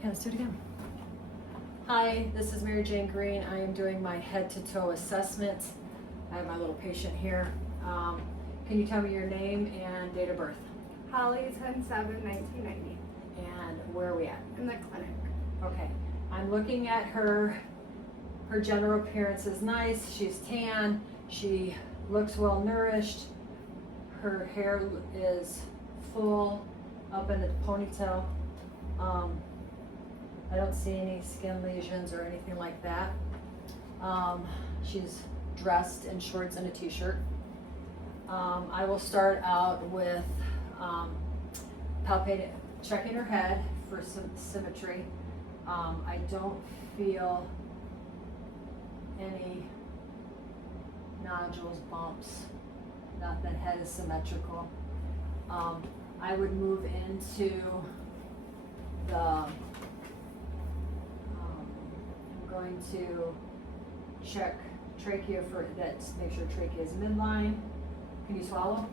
Okay, let's do it again. Hi, this is Marijane Greene. I am doing my head-to-toe assessment. I have my little patient here. Can you tell me your name and date of birth? Holly, 10/7/1990. And where are we at? In the clinic. Okay, I'm looking at her. Her general appearance is nice. She's tan. She looks well nourished. Her hair is full up in a ponytail. I don't see any skin lesions or anything like that. She's dressed in shorts and a t-shirt. I will start out with palpating, checking her head for some symmetry. I don't feel any nodules, bumps, nothing. Head is symmetrical. I would move into the I'm going to check trachea for that, make sure trachea is midline. Can you swallow?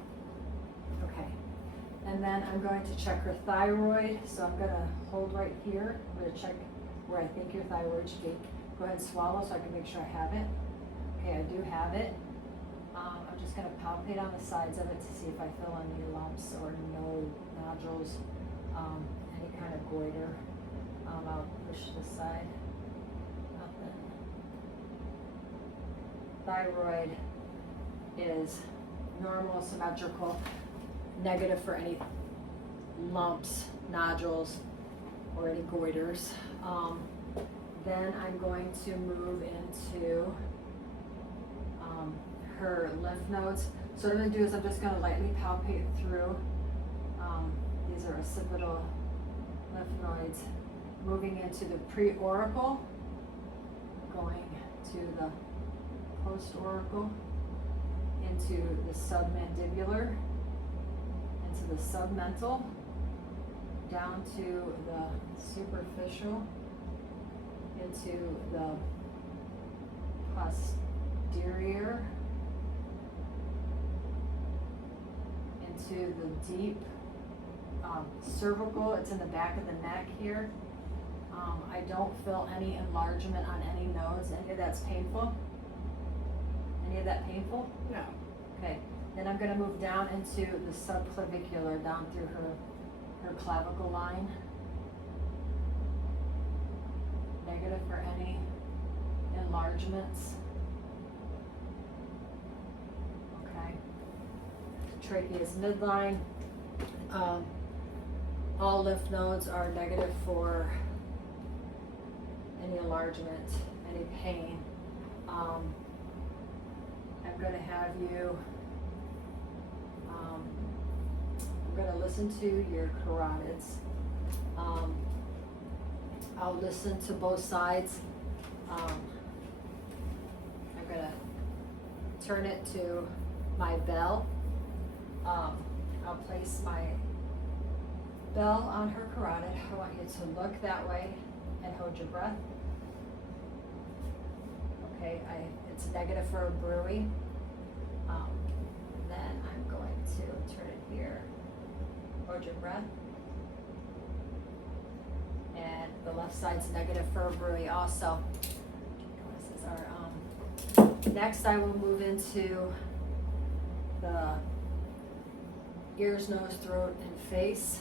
Okay. And then I'm going to check her thyroid. So I'm gonna hold right here. I'm gonna check where I think your thyroid should be. Go ahead and swallow so I can make sure I have it. Okay, I do have it. I'm just gonna palpate on the sides of it to see if I feel any lumps or no nodules, any kind of goiter. I'll push this side. Nothing. Thyroid is normal, symmetrical, negative for any lumps, nodules, or any goiters. Then I'm going to move into her lymph nodes. So what I'm going to do is I'm just going to lightly palpate through. These are occipital lymph nodes. Moving into the pre-auricle, going to the post-auricle, into the submandibular, into the submental, down to the superficial, into the posterior, into the deep cervical. It's in the back of the neck here. I don't feel any enlargement on any nodes. Any of that's painful? Any of that painful? No. Okay. Then I'm going to move down into the subclavicular, down through her clavicle line. Negative for any enlargements. Okay. Trachea is midline. All lymph nodes are negative for any enlargement, any pain. I'm going to have you, I'm going to listen to your carotids. I'll listen to both sides. I'm going to turn it to my bell. I'll place my bell on her carotid. I want you to look that way and hold your breath. Okay, it's negative for a bruit. Then I'm going to turn it here. Hold your breath. And the left side's negative for a bruit also. This is our, next I will move into the ears, nose, throat, and face.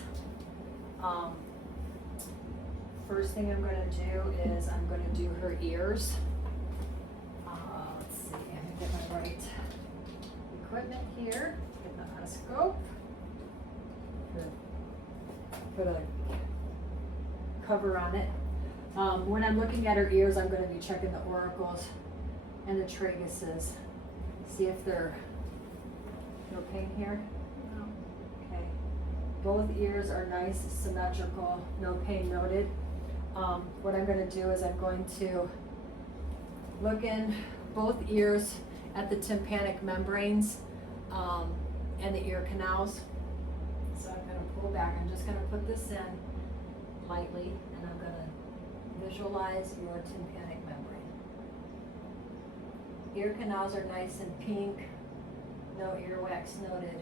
First thing I'm going to do is I'm going to do her ears. Let's see, I'm going to get my right equipment here. Get the otoscope. Put a cover on it. When I'm looking at her ears, I'm going to be checking the auricles and the traguses. See if they're no pain here. No. Okay. Both ears are nice, symmetrical, no pain noted. What I'm going to do is I'm going to look in both ears at the tympanic membranes and the ear canals. So I'm going to pull back. I'm just going to put this in lightly, and I'm going to visualize your tympanic membrane. Ear canals are nice and pink, no earwax noted.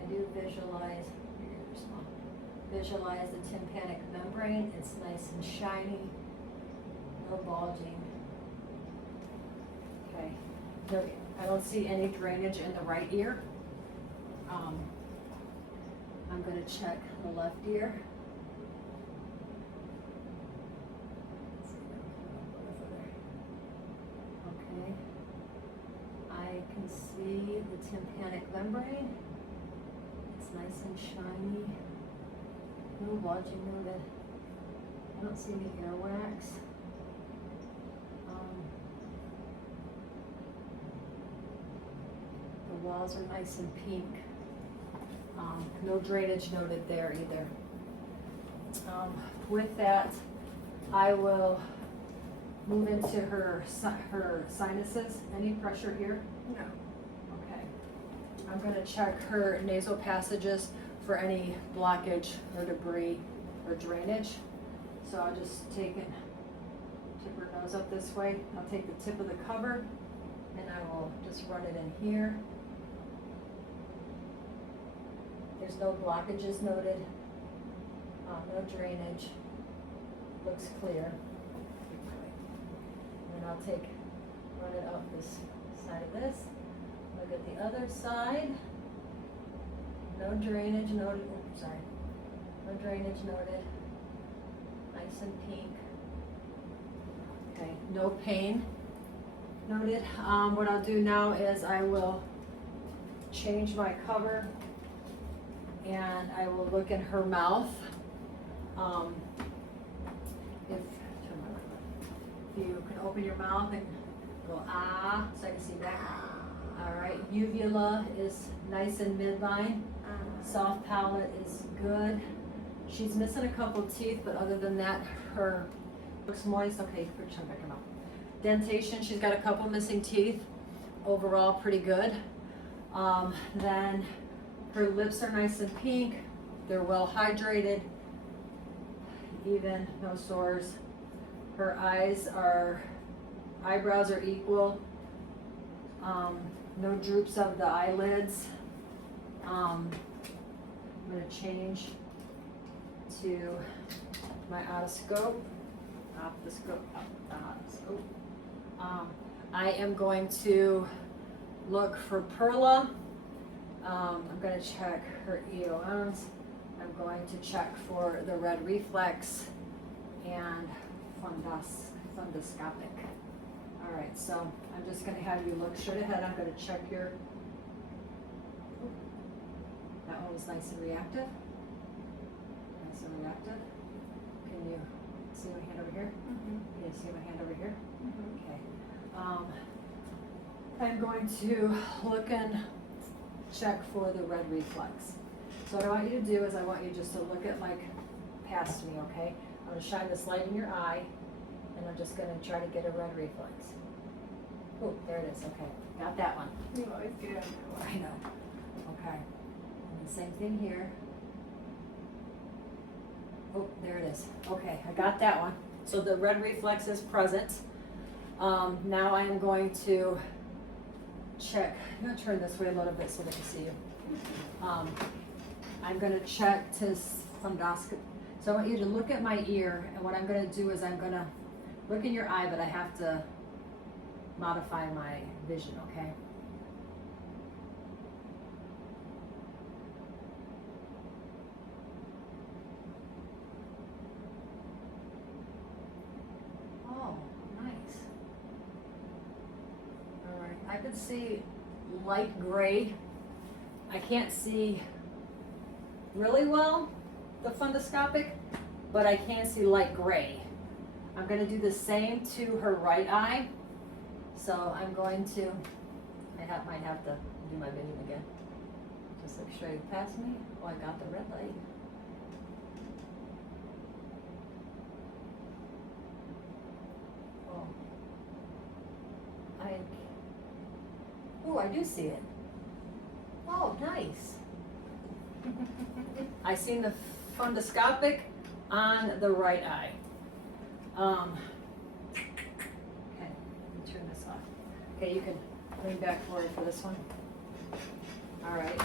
I do visualize, your ears small, visualize the tympanic membrane. It's nice and shiny, no bulging. Okay, there, I don't see any drainage in the right ear. I'm gonna check the left ear. Okay, I can see the tympanic membrane. It's nice and shiny. No bulging noted. I don't see any earwax. The walls are nice and pink. No drainage noted there either. With that, I will move into her sinuses. Any pressure here? No. Okay. I'm gonna check her nasal passages for any blockage or debris or drainage. So I'll just tip her nose up this way. I'll take the tip of the cover and I will just run it in here. There's no blockages noted, no drainage, looks clear. And then I'll run it up this side of this. Look at the other side. No drainage noted, no drainage noted. Nice and pink. Okay, no pain noted. What I'll do now is I will change my cover and I will look in her mouth. If you can open your mouth and go ah, so I can see that. All right, uvula is nice and midline. Soft palate is good. She's missing a couple teeth, but other than that, her looks moist. Okay, you can turn back her mouth. Dentation, she's got a couple missing teeth. Overall, pretty good. Then her lips are nice and pink. They're well hydrated. Even, no sores. Her eyebrows are equal. No droops of the eyelids. I'm gonna change to my otoscope. I am going to look for Perla. I'm going to check her EOMs. I'm going to check for the red reflex and fundoscopic. All right, so I'm just going to have you look straight ahead. I'm going to check your. That one was nice and reactive. Nice and reactive. Can you see my hand over here? Mm-hmm. Can you see my hand over here? Mm-hmm. Okay. I'm going to look and check for the red reflex. So what I want you to do is I want you just to look at like past me, okay? I'm gonna shine this light in your eye and I'm just gonna try to get a red reflex. Oh, there it is, okay. Got that one. You always get it on that one. I know. Okay. And the same thing here. Oh, there it is. Okay, I got that one. So the red reflex is present. Now I am going to check. I'm going to turn this way a little bit so they can see you. I'm going to check to fundoscopy. So I want you to look at my ear, and what I'm going to do is I'm going to look in your eye, but I have to modify my vision, okay? Oh, nice. All right, I could see light gray. I can't see really well the fundoscopic, but I can see light gray. I'm going to do the same to her right eye. So I'm going to, might have to do my vision again. Just look straight past me. Oh, I got the red light. Oh, I do see it. Oh, nice. I seen the fundoscopic on the right eye. Okay, let me turn this off. Okay, you can lean back forward for this one. All right.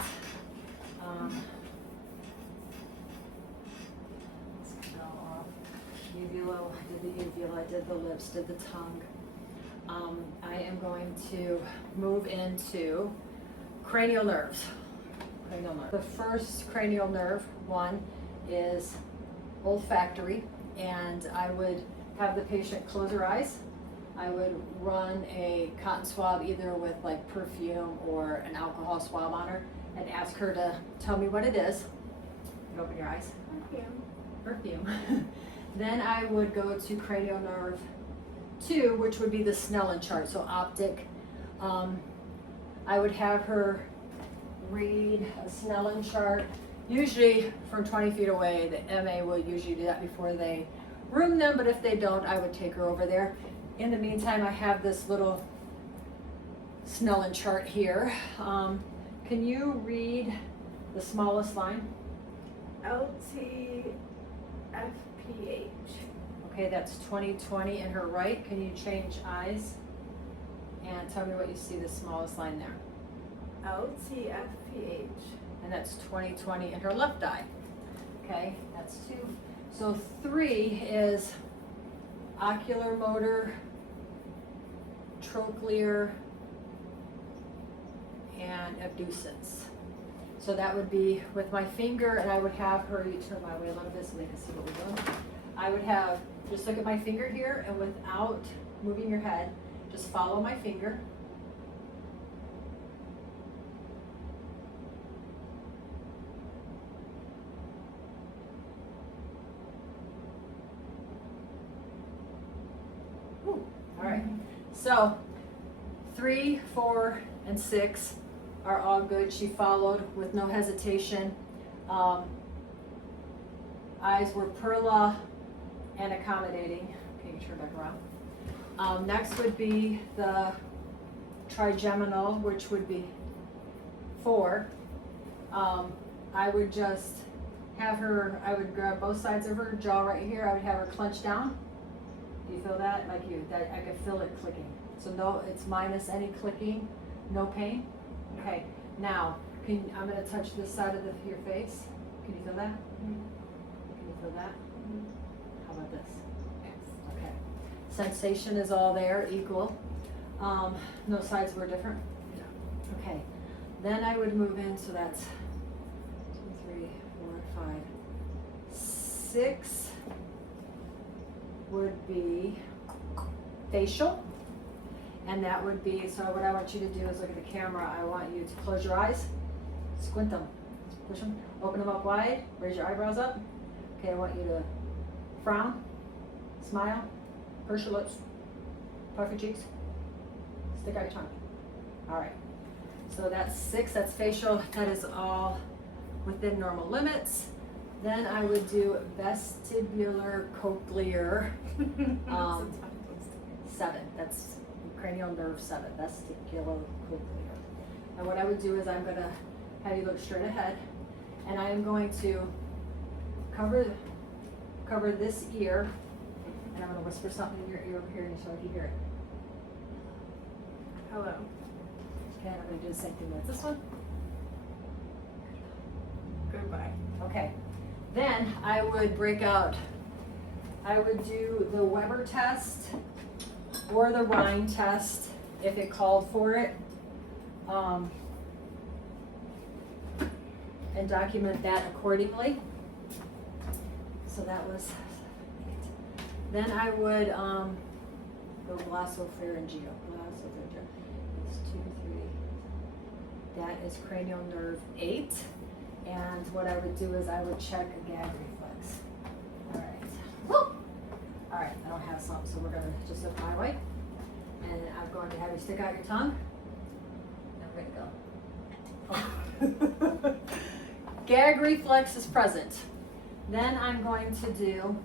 did the uvula, did the lips, did the tongue. I am going to move into cranial nerves. Cranial nerve. The first cranial nerve one is olfactory, and I would have the patient close her eyes. I would run a cotton swab either with like perfume or an alcohol swab on her and ask her to tell me what it is. And open your eyes. Perfume. Then I would go to cranial nerve 2, which would be the Snellen chart, so optic. I would have her read a Snellen chart, usually from 20 feet away. The MA will usually do that before they room them, but if they don't, I would take her over there. In the meantime, I have this little Snellen chart here. Can you read the smallest line? LTFPH. Okay, that's 20/20 in her right. Can you change eyes? And tell me what you see the smallest line there. LTFPH. And that's 20/20 in her left eye. Okay, that's 2. So 3 is ocular motor, trochlear, and abducens. So that would be with my finger, and I would have her, you turn my way a little bit so they can see what we're doing. I would have, just look at my finger here, and without moving your head, just follow my finger. Ooh, all right. So 3, 4, and 6 are all good. She followed with no hesitation. Eyes were perla and accommodating. Okay, you turn back around. Next would be the trigeminal, which would be 4. I would just have her, I would grab both sides of her jaw right here. I would have her clench down. Do you feel that? Like I could feel it clicking. So no, it's minus any clicking, no pain. Okay, now, I'm gonna touch this side of your face. Can you feel that? Mm-hmm. Can you feel that? Mm-hmm. How about this? Yes. Okay. Sensation is all there, equal. No sides were different? Yeah. Okay. Then I would move in, so that's 2, 3, 4, 5, 6 would be facial. And that would be, so what I want you to do is look at the camera. I want you to close your eyes, squint them, push them, open them up wide, raise your eyebrows up. Okay, I want you to frown, smile, purse your lips, puff your cheeks, stick out your tongue. All right, so that's 6, that's facial. That is all within normal limits. Then I would do vestibular cochlear, 7, that's cranial nerve 7, vestibular cochlear. And what I would do is I'm gonna have you look straight ahead, and I am going to cover this ear, and I'm gonna whisper something in your ear over here so you can hear it. Hello. Okay, and I'm gonna do the same thing with this one. Goodbye. Okay, then I would break out, I would do the Weber test or the Rhine test if it called for it, and document that accordingly. So that was 8. Then I would go glossopharyngeal. It's 2, 3. That is cranial nerve 8. And what I would do is I would check a gag reflex. All right. Woo! All right, I don't have some, so we're gonna just look my way. And I'm going to have you stick out your tongue. And we're gonna go. Gag reflex is present. Then I'm going to do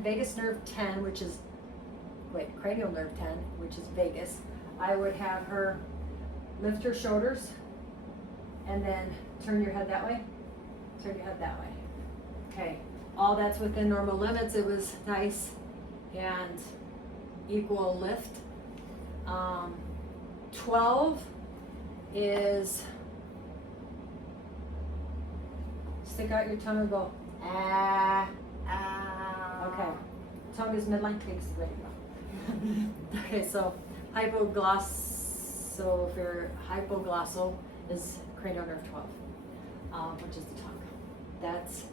vagus nerve 10, which is, cranial nerve 10, which is vagus. I would have her lift her shoulders and then turn your head that way. Turn your head that way. Okay, all that's within normal limits. It was nice and equal lift. 12 is stick out your tongue and go, ah. Ah. Okay. Tongue is midline, takes the way to go. Okay, so hypoglossal is cranial nerve 12, which is the tongue. That's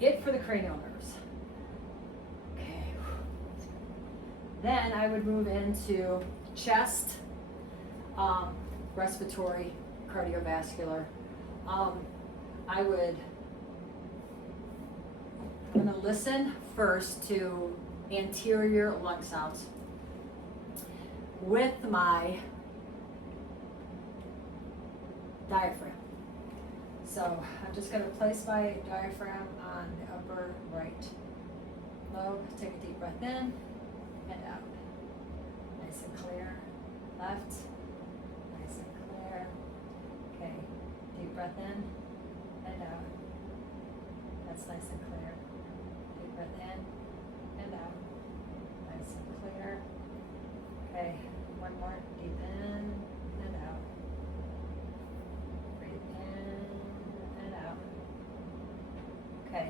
it for the cranial nerves. Okay. Then I would move into chest, respiratory, cardiovascular. I'm gonna listen first to anterior lung sounds with my diaphragm. So I'm just gonna place my diaphragm on the upper right lobe. Take a deep breath in and out. Nice and clear. Left. Nice and clear. Okay. Deep breath in and out. That's nice and clear. Deep breath in and out. Nice and clear. Okay. One more. Deep in and out. Breathe in and out. Okay.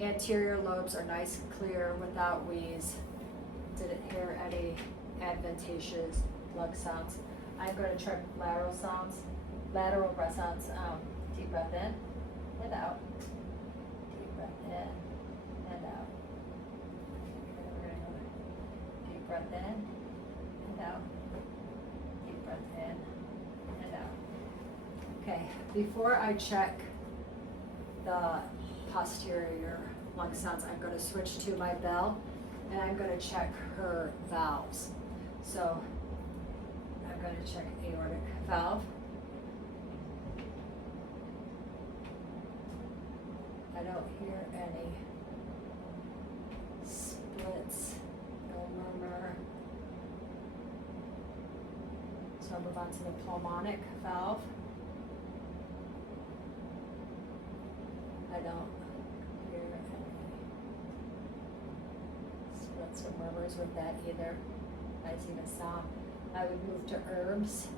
Anterior lobes are nice and clear without wheeze. Didn't hear any adventitious lung sounds. I'm going to try lateral breath sounds. Deep breath in and out. Deep breath in and out. Okay, we're going to go deep breath in and out. Deep breath in and out. Okay, before I check the posterior lung sounds, I'm going to switch to my bell and I'm going to check her valves. So I'm going to check aortic valve. I don't hear any splits, no murmur. So I'll move on to the pulmonic valve. I don't hear any splits or murmurs with that either. I see the sound. I would move to herbs.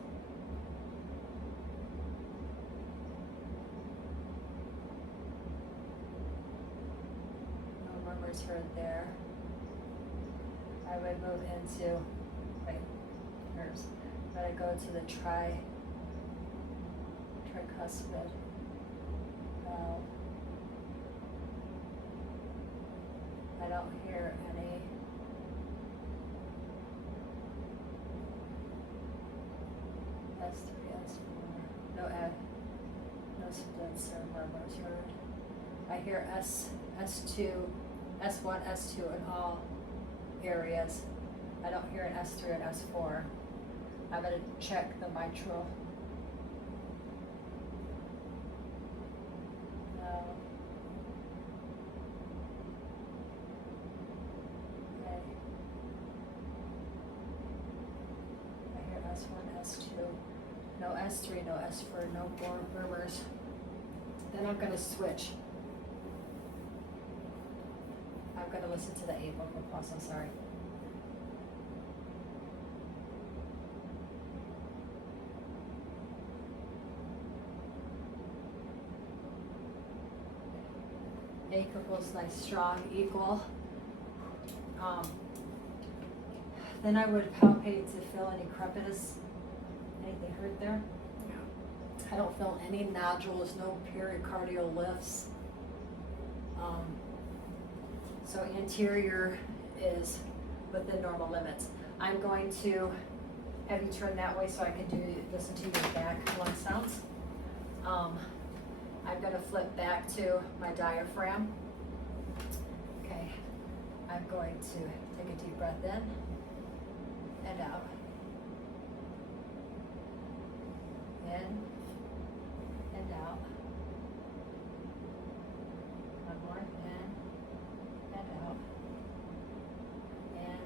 No murmurs heard there. I would move into, herbs. But I go to the tricuspid valve. I don't hear any S3, S4, no splits or murmurs heard. I hear S2, S1, S2 in all areas. I don't hear an S3 and S4. I'm going to check the mitral. No. Okay. I hear S1, S2. No S3, no S4, no more murmurs. Then I'm going to switch. I'm going to listen to the apical pulse, I'm sorry. Apical's nice, strong, equal. Then I would palpate to feel any crepitus. Anything hurt there? Yeah. I don't feel any nodules, no pericardial lifts. So anterior is within normal limits. I'm going to have you turn that way so I can listen to your back lung sounds. I'm going to flip back to my diaphragm. Okay, I'm going to take a deep breath in and out. In and out. One more, in and out. In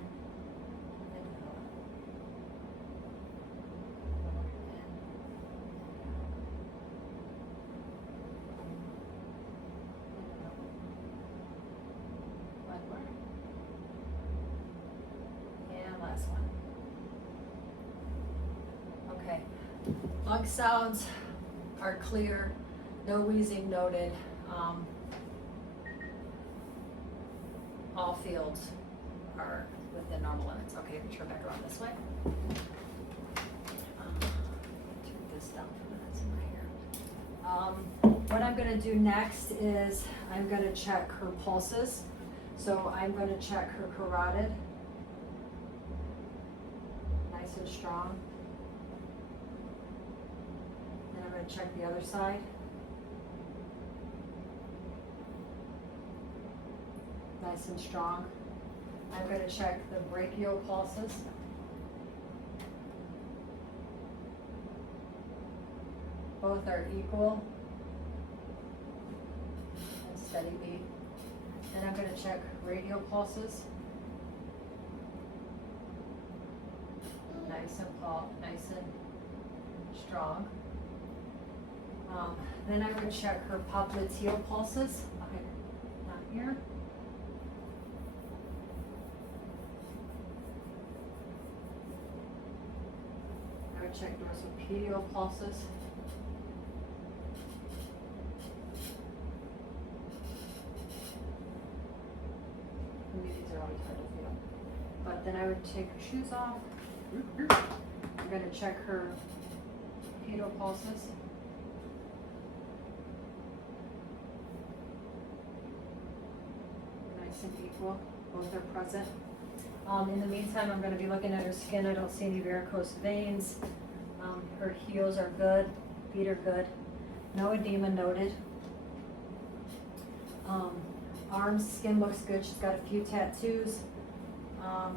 and out. One more, in and out. One more. And last one. Okay. Lung sounds are clear, no wheezing noted. All fields are within normal limits. Okay, turn back around this way. Turn this down for a minute, it's in my hair. What I'm gonna do next is I'm gonna check her pulses. So I'm gonna check her carotid. Nice and strong. Then I'm gonna check the other side. Nice and strong. I'm gonna check the brachial pulses. Both are equal and steady beat. Then I'm gonna check radial pulses. Nice and strong. Then I would check her popliteal pulses. Okay, down here. I would check dorsopedial pulses. These are always hard to feel. But then I would take her shoes off. I'm going to check her pedal pulses. Nice and equal. Both are present. In the meantime, I'm going to be looking at her skin. I don't see any varicose veins. Her heels are good. Feet are good. No edema noted. Arms, skin looks good. She's got a few tattoos. I'm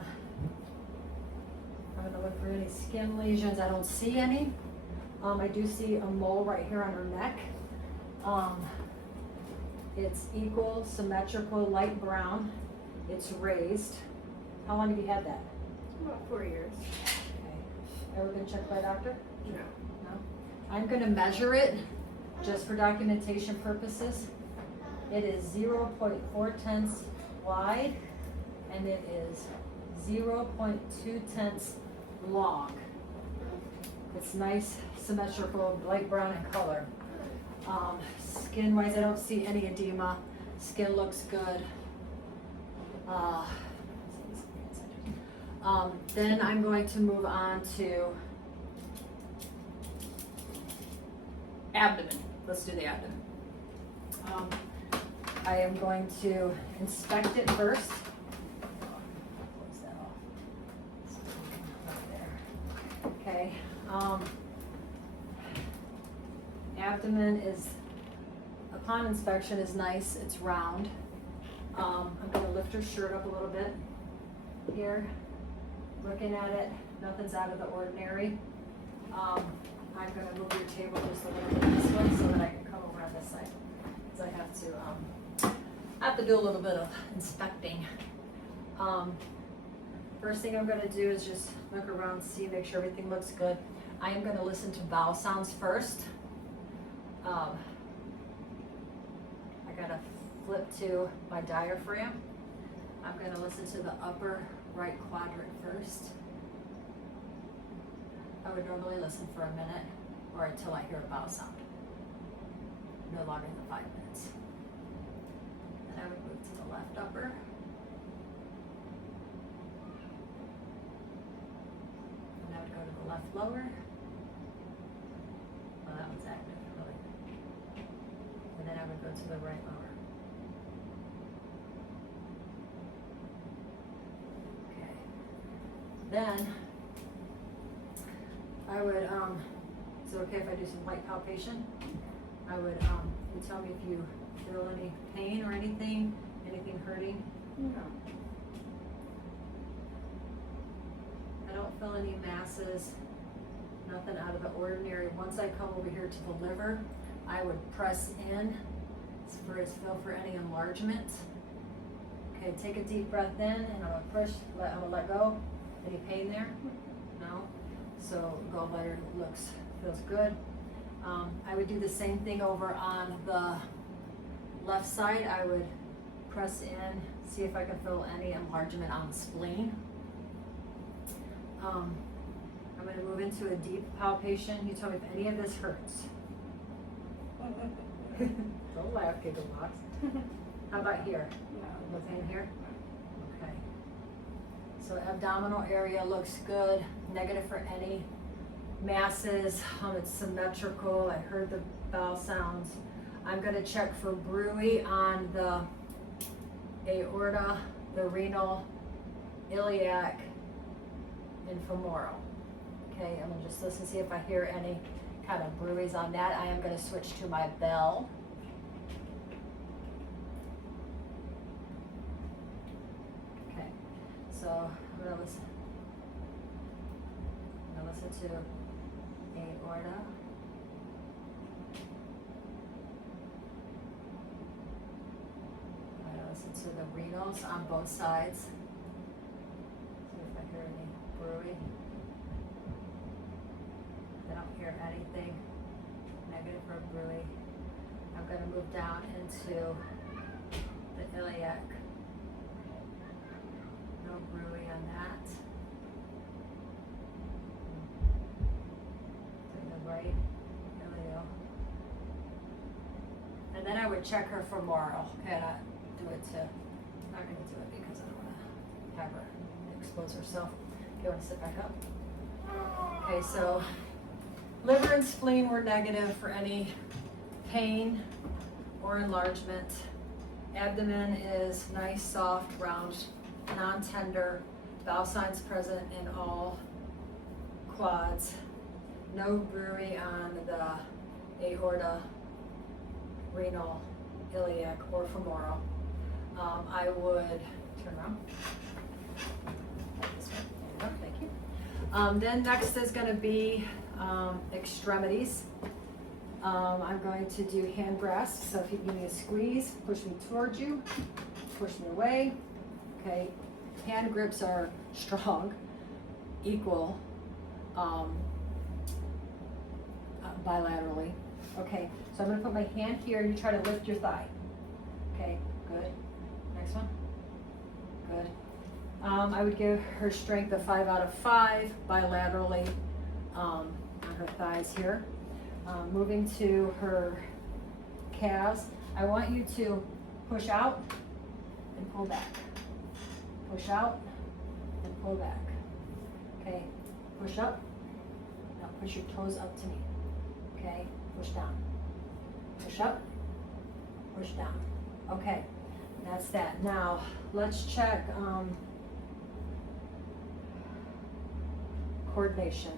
gonna look for any skin lesions. I don't see any. I do see a mole right here on her neck. It's equal, symmetrical, light brown. It's raised. How long have you had that? About 4 years. Okay. Ever been checked by a doctor? No. No? I'm gonna measure it just for documentation purposes. It is 0.4 wide and it is 0.2 long. It's nice, symmetrical, light brown in color. Skin wise, I don't see any edema. Skin looks good. Then I'm going to move on to abdomen. Let's do the abdomen. I am going to inspect it first. Close that off. Right there. Okay. Abdomen is, upon inspection, is nice. It's round. I'm going to lift her shirt up a little bit here. Looking at it, nothing's out of the ordinary. I'm going to move your table just a little bit this way so that I can come over on this side. Because I have to do a little bit of inspecting. First thing I'm going to do is just look around, see, make sure everything looks good. I am going to listen to vowel sounds first. I got to flip to my diaphragm. I'm going to listen to the upper right quadrant first. I would normally listen for a minute or until I hear a vowel sound. No longer than 5 minutes. Then I would move to the left upper. And I would go to the left lower. Well, that one's active, really. And then I would go to the right lower. Okay. Then I would, is it okay if I do some light palpation? I would, you tell me if you feel any pain or anything hurting. No. I don't feel any masses, nothing out of the ordinary. Once I come over here to the liver, I would press in feel for any enlargement. Okay, take a deep breath in and I'm gonna push, I'm gonna let go. Any pain there? No? So gallbladder feels good. I would do the same thing over on the left side. I would press in, see if I can feel any enlargement on the spleen. I'm going to move into a deep palpation. You tell me if any of this hurts. Don't laugh, giggle box. How about here? No. Nothing here? Okay. So abdominal area looks good. Negative for any masses. It's symmetrical. I heard the bowel sounds. I'm going to check for bruit on the aorta, the renal, iliac, and femoral. Okay, I'm going to just listen to see if I hear any kind of bruits on that. I am going to switch to my bell. Okay, so I'm going to listen. I'm going to listen to aorta. Listen to the renals on both sides. See if I hear any bruit. I don't hear anything negative or bruit. I'm going to move down into the iliac. No bruit on that. To the right iliac. And then I would check her femoral. Okay, do it to, I'm not going to do it because I don't want to have her expose herself. Okay, want to sit back up? Okay, so liver and spleen were negative for any pain or enlargement. Abdomen is nice, soft, round, non-tender. Bowel signs present in all quads. No bruit on the aorta, renal, iliac, or femoral. I would turn around. This way. There you go. Thank you. Then next is going to be extremities. I'm going to do hand grasp. So if you give me a squeeze, push me towards you, push me away. Okay. Hand grips are strong, equal, bilaterally. Okay. So I'm going to put my hand here. You try to lift your thigh. Okay. Good. Next one. Good. I would give her strength a 5 out of 5 bilaterally on her thighs here. Moving to her calves, I want you to push out and pull back. Push out and pull back. Okay, push up. Now push your toes up to me. Okay, push down. Push up, push down. Okay, that's that. Now let's check coordination.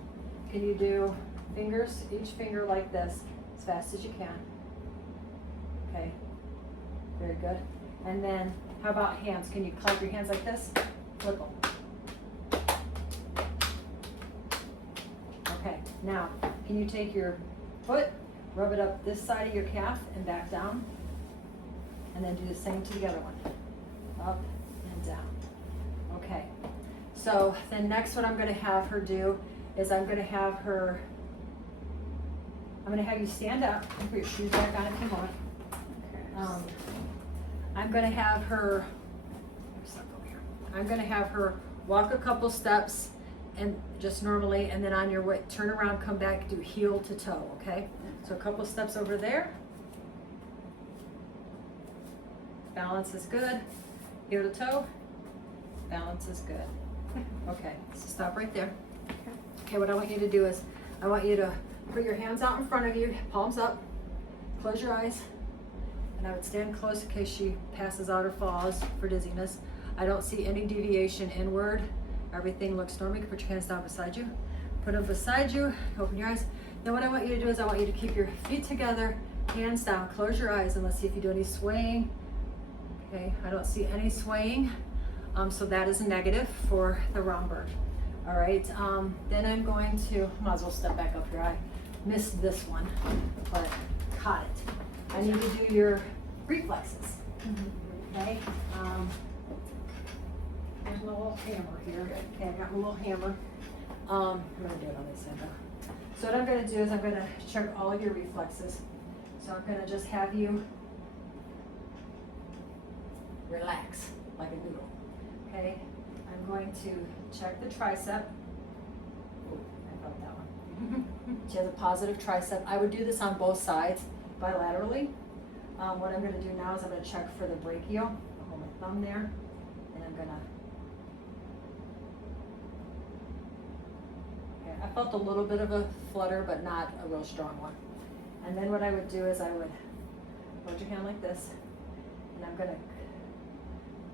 Can you do fingers, each finger like this, as fast as you can? Okay, very good. And then how about hands? Can you clap your hands like this? Flip them. Okay, now can you take your foot, rub it up this side of your calf and back down? And then do the same to the other one. Up and down. Okay. So then next what I'm going to have her do is I'm going to have you stand up and put your shoes back on if you want. I'm going to have her, walk a couple steps and just normally, and then on your way, turn around, come back, do heel to toe, okay? So a couple steps over there. Balance is good. Heel to toe. Balance is good. Okay, so stop right there. Okay, what I want you to do is, I want you to put your hands out in front of you, palms up, close your eyes, and I would stand close in case she passes out or falls for dizziness. I don't see any deviation inward. Everything looks normal. You can put your hands down beside you. Put them beside you, open your eyes. Then what I want you to do is I want you to keep your feet together, hands down, close your eyes, and let's see if you do any swaying. Okay, I don't see any swaying. So that is a negative for the Romberg. All right, then I'm going to, might as well step back up here. I missed this one, but caught it. I need to do your reflexes. Okay, there's a little hammer here. Okay, I got a little hammer. I'm gonna do it on this side though. So what I'm gonna do is I'm gonna check all of your reflexes. So I'm gonna just have you relax like a noodle. Okay, I'm going to check the tricep. Ooh, I felt that one. She has a positive tricep. I would do this on both sides. bilaterally. What I'm gonna do now is I'm gonna check for the brachial. I'll hold my thumb there, and I'm gonna. Okay, I felt a little bit of a flutter, but not a real strong one. And then what I would do is I would hold your hand like this, and I'm gonna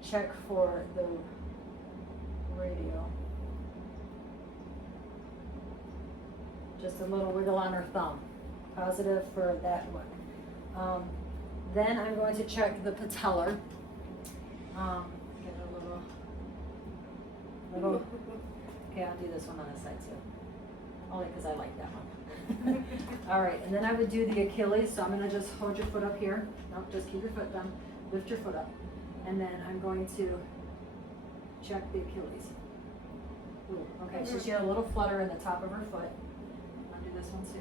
check for the radial. Just a little wiggle on her thumb. Positive for that one. Then I'm going to check the patellar. Get a little, okay, I'll do this one on this side too. Only because I like that one. All right, and then I would do the Achilles, so I'm gonna just hold your foot up here. Nope, just keep your foot down, lift your foot up. And then I'm going to check the Achilles. Ooh, okay, so she had a little flutter in the top of her foot. I'll do this one too.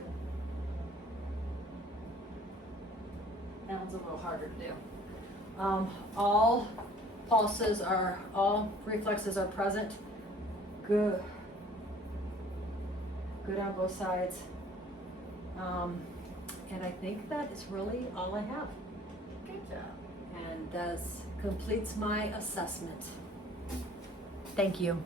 That one's a little harder to do. All pulses are, all reflexes are present. Good. Good on both sides. And I think that is really all I have. Good job. And that completes my assessment. Thank you.